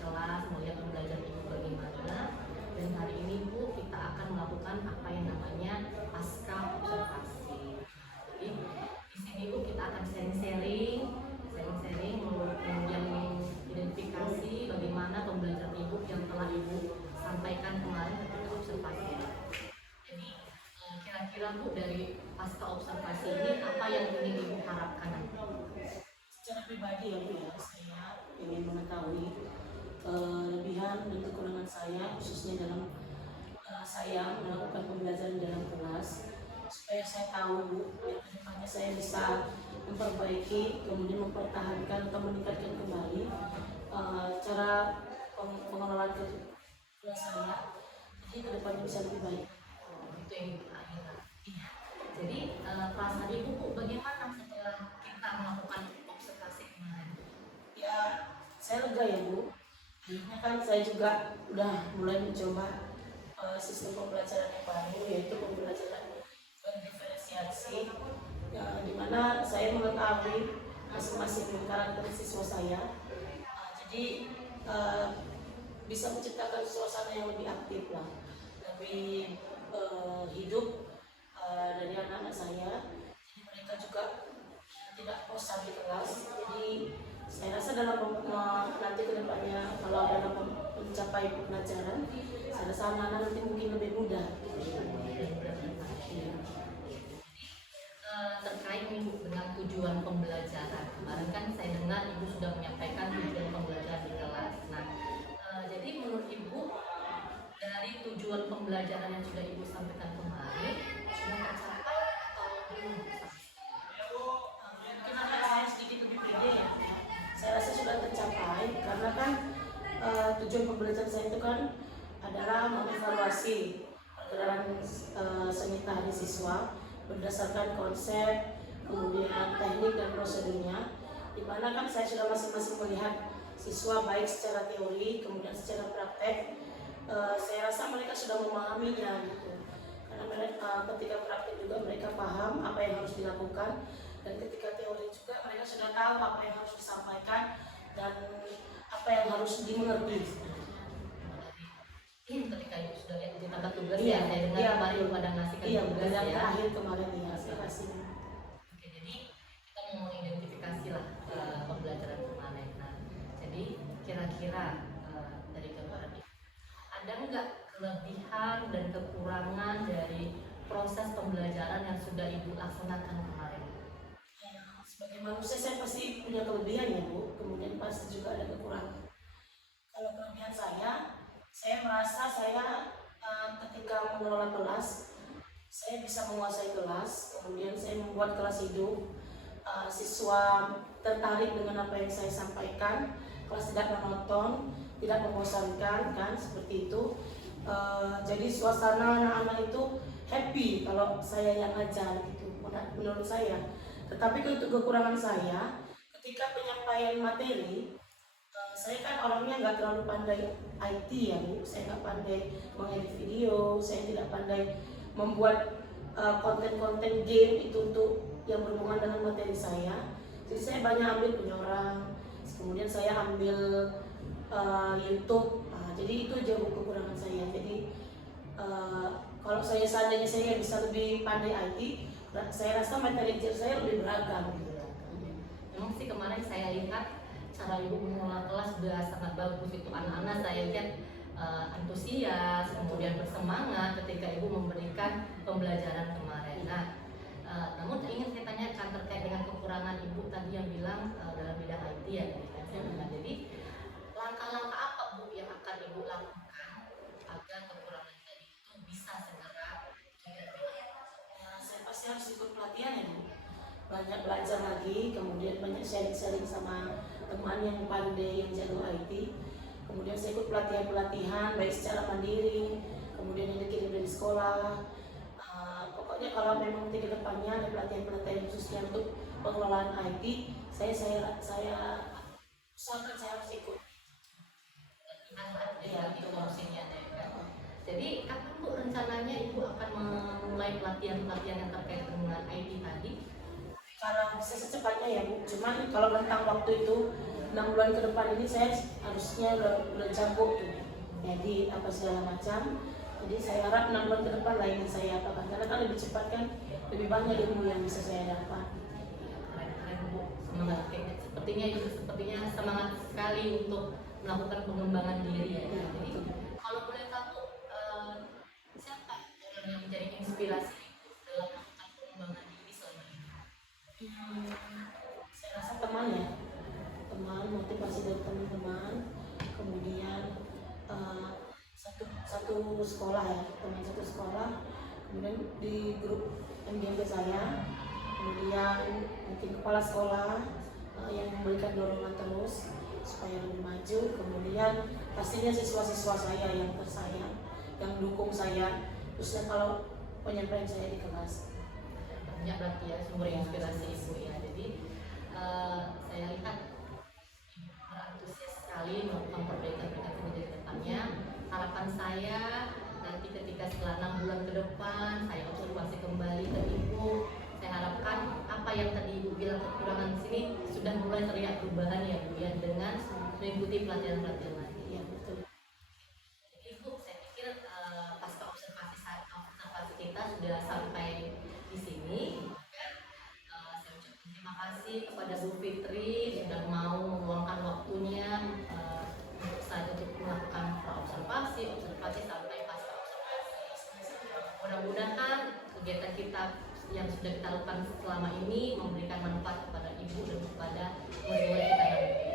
kelas, melihat pembelajaran Ibu bagaimana. Dan hari ini Bu, kita akan melakukan apa yang namanya pasca observasi. Jadi di sini Bu, kita akan sharing-sharing, kemudian mengidentifikasi bagaimana pembelajaran Ibu yang telah Ibu sampaikan kemarin ketika observasi. Jadi kira-kira Bu, dari pasca observasi ini apa yang ingin Ibu harapkan nanti? Secara pribadi ya Bu ya, saya ingin mengetahui kelebihan dan kekurangan saya, khususnya dalam saya melakukan pembelajaran dalam kelas, supaya saya tahu Bu, ya kedepannya saya bisa memperbaiki, kemudian mempertahankan atau meningkatkan kembali cara pengelolaan kelas saya, jadi kedepannya bisa lebih baik. Itu yang Ibu akhirnya. Iya. Jadi perasaan Ibu Bu, bagaimana setelah kita melakukan observasi kemarin? Ya, saya lega ya Bu. Akhirnya kan saya juga udah mulai mencoba sistem pembelajaran yang baru, yaitu pembelajaran berdiferensiasi, ya, di mana saya mengetahui masing-masing karakter siswa saya. Jadi bisa menciptakan suasana yang lebih aktif lah, lebih hidup dari anak-anak saya. Jadi mereka juga tidak bosan di kelas. Jadi saya rasa dalam nanti kedepannya kalau dalam mencapai pelajaran, saya rasa anak-anak nanti mungkin lebih mudah. Terkait nih Bu dengan tujuan pembelajaran, kemarin kan saya dengar Ibu sudah menyampaikan tujuan pembelajaran di kelas. Nah, jadi menurut Ibu dari tujuan pembelajaran yang sudah Ibu sampaikan kemarin sudah tercapai atau belum? Mungkin saya sedikit lebih pede ya. Saya rasa sudah tercapai karena kan tujuan pembelajaran saya itu kan adalah mengevaluasi pergerakan seni tari siswa berdasarkan konsep, kemudian teknik dan prosedurnya, di mana kan saya sudah masing-masing melihat siswa baik secara teori kemudian secara praktek. Saya rasa mereka sudah memahaminya gitu, karena mereka ketika praktek juga mereka paham apa yang harus dilakukan, dan ketika teori juga mereka sudah tahu apa yang harus disampaikan dan apa yang harus dimengerti. Ketika Ibu sudah lihat ditambah tugas Iya, ya, saya dengar iya, kemarin Ibu ada ngasihkan iya, tugas yang ya. terakhir kemarin ya saya kasih. Oke, jadi kita mau mengidentifikasi lah pembelajaran kemarin. Nah, jadi kira-kira dari gambaran Ibu, ada nggak kelebihan dan kekurangan dari proses pembelajaran yang sudah Ibu laksanakan kemarin? Sebagai manusia saya pasti punya kelebihan ya Bu, kemudian pasti juga ada kekurangan. Kalau kelebihan saya merasa saya ketika mengelola kelas, saya bisa menguasai kelas, kemudian saya membuat kelas hidup, siswa tertarik dengan apa yang saya sampaikan, kelas tidak monoton, tidak membosankan kan, seperti itu. Jadi suasana anak-anak itu happy kalau saya yang ngajar gitu, menurut saya. Tetapi untuk kekurangan saya, ketika penyampaian materi, saya kan orangnya nggak terlalu pandai IT ya Bu, saya nggak pandai mengedit video, saya tidak pandai membuat konten-konten game itu untuk yang berhubungan dengan materi saya. Jadi saya banyak ambil punya orang, kemudian saya ambil YouTube. Jadi itu jauh kekurangan saya. Jadi kalau seandainya saya bisa lebih pandai IT, saya rasa materi saya lebih beragam. Memang sih kemarin saya lihat cara Ibu mengelola kelas sudah sangat bagus. Itu anak-anak saya lihat antusias, kemudian bersemangat ketika Ibu memberikan pembelajaran kemarin. Nah, namun ingin saya tanyakan terkait dengan kekurangan Ibu tadi yang bilang dalam bidang IT ya. Jadi langkah-langkah apa Bu yang akan Ibu lakukan agar kekurangan tadi itu bisa segera diganti? Saya pasti harus ikut pelatihan ya Bu, banyak belajar lagi, kemudian banyak sharing-sharing sama teman yang pandai yang jago IT. Kemudian saya ikut pelatihan-pelatihan baik secara mandiri, kemudian yang dikirim dari sekolah. Pokoknya kalau memang nanti ke depannya ada pelatihan-pelatihan khususnya untuk pengelolaan IT, saya usahakan saya harus ikut. Iya, itu maksudnya kan. Jadi kapan Bu rencananya Ibu akan memulai pelatihan-pelatihan yang terkait dengan IT tadi? Kalau bisa secepatnya ya Bu, cuman kalau rentang waktu itu 6 bulan ke depan ini saya harusnya udah jago tuh. Jadi apa segala macam. Jadi saya harap 6 bulan ke depan lain yang saya apakan, karena kan lebih cepat kan, lebih banyak ilmu yang bisa saya dapat. Keren Bu, semangat kayaknya. Sepertinya semangat sekali untuk melakukan pengembangan diri ya. Iya, Jadi betul. kalau boleh tahu siapa orang yang menjadi inspirasi Ibu dalam melakukan pengembangan diri selama ini? Saya rasa teman ya, teman, motivasi dari teman-teman, kemudian satu sekolah ya, teman satu sekolah, kemudian di grup MGMP saya, kemudian mungkin kepala sekolah yang memberikan dorongan terus supaya lebih maju, kemudian pastinya siswa-siswa saya yang tersayang, yang dukung saya, khususnya kalau penyampaian saya di kelas. Banyak berarti ya sumber inspirasi Ibu ya. Jadi saya lihat Ibu berantusias sekali melakukan perbaikan-perbaikan menjadi depannya. Harapan saya nanti ketika setelah 6 bulan ke depan saya observasi kembali ke Ibu, saya harapkan apa yang tadi Ibu bilang kekurangan di sini sudah mulai terlihat perubahan ya Bu ya, dengan mengikuti pelatihan-pelatihan lagi. Iya betul. Jadi Ibu, saya pikir pasca observasi kita sudah sampai di sini. Saya ucapkan terima kasih kepada Bu Fitri sudah mau meluangkan waktunya untuk saya untuk melakukan observasi sampai pasca observasi. Mudah-mudahan kegiatan kita yang sudah kita lakukan selama ini memberikan manfaat kepada Ibu dan kepada murid-murid kita nanti.